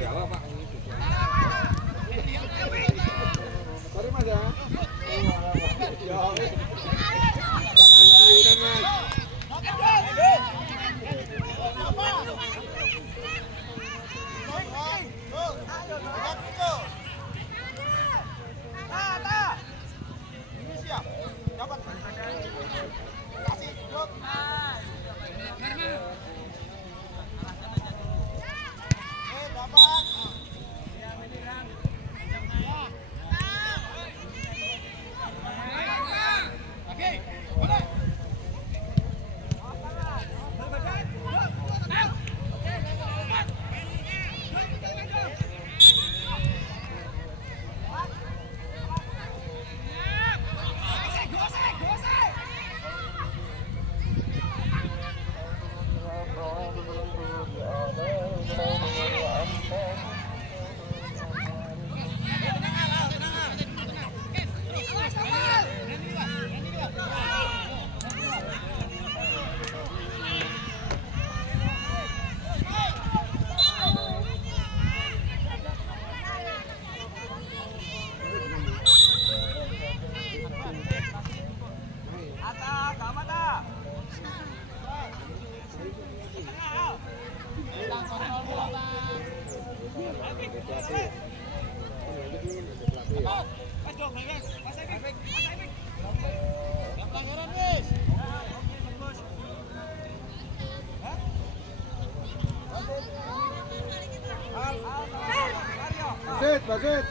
Jawa Pak. Sorry Mas ya. Ya. Udah Mas. Basit.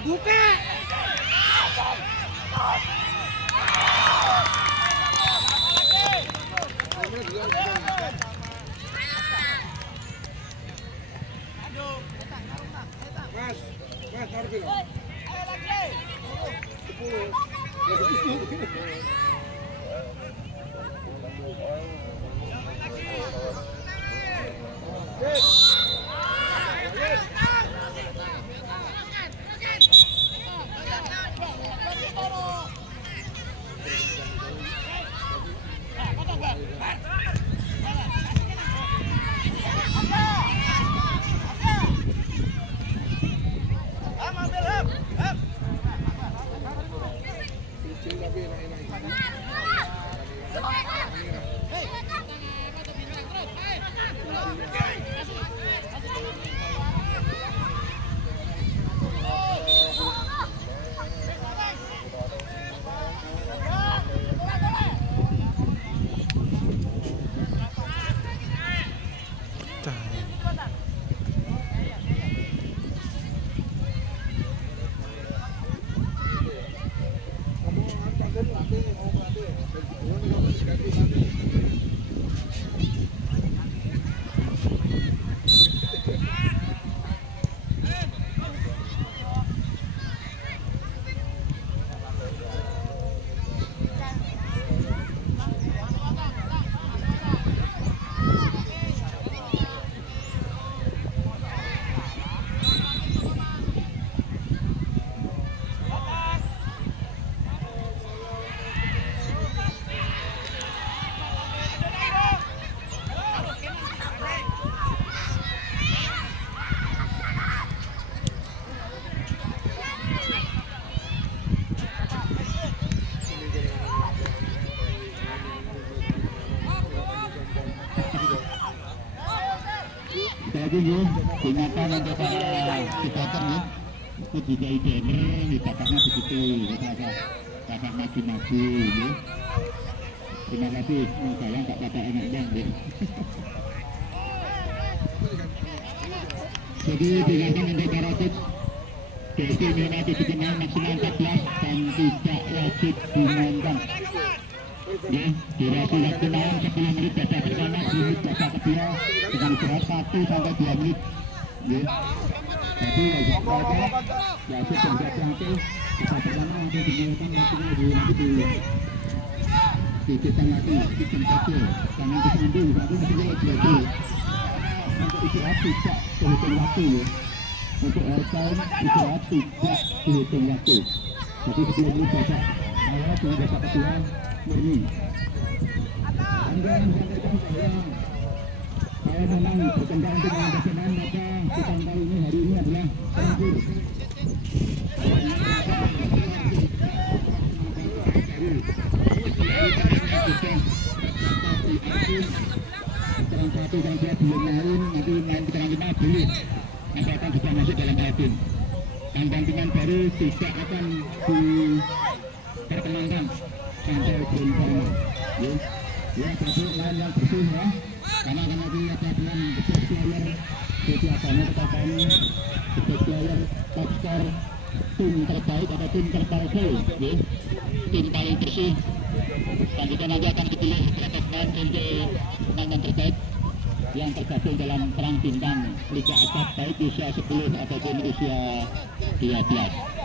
Buka. Mas, Marvin. Ayo lagi. 10. Jadi ya, ingatan untuk para supporter ya, itu juga IDM di tapaknya begitu, kita agak maju-maju ya. Terima kasih. Sayang tak kata enak bang. Jadi digunakan untuk para coach. Jadi minimal 7 maksimal 14 dan tidak wajib dimainkan. Ya, durasi waktu main 10 menit babak pertama, 10 menit babak kedua dengan berat 1 sampai 2 menit. Ya. Jadi wajib berhati-hati. Babak pertama langsung dimulaikan waktunya nanti lagi sistem kecil, jangan kesandung, tapi masih jadi untuk istirahat tidak dihitung waktu ya. Untuk airtime istirahat tidak dihitung waktu. Jadi sebelum ini babak awal dengan babak kedua murni. Anda menyampaikan saya memang berkendang untuk mengataskan, maka kita kali ini hari ini adalah terakhir. Putaran 1 dan 2 belum main, nanti main putaran 5 boleh, nanti akan bisa masuk dalam album. Dan gantian baru tidak akan diperkenankan sampai game final. Ya, satu lain yang bersih ya, karena akan lagi ada dengan best player, jadi agama kepada kami, best player, top score, tim terbaik atau tim terbaik, ya, tim paling bersih. Selanjutnya nanti akan dipilih berapa pemain untuk pemain yang terbaik yang tergabung dalam perang bintang Liga Akad baik usia 10 ataupun usia 12.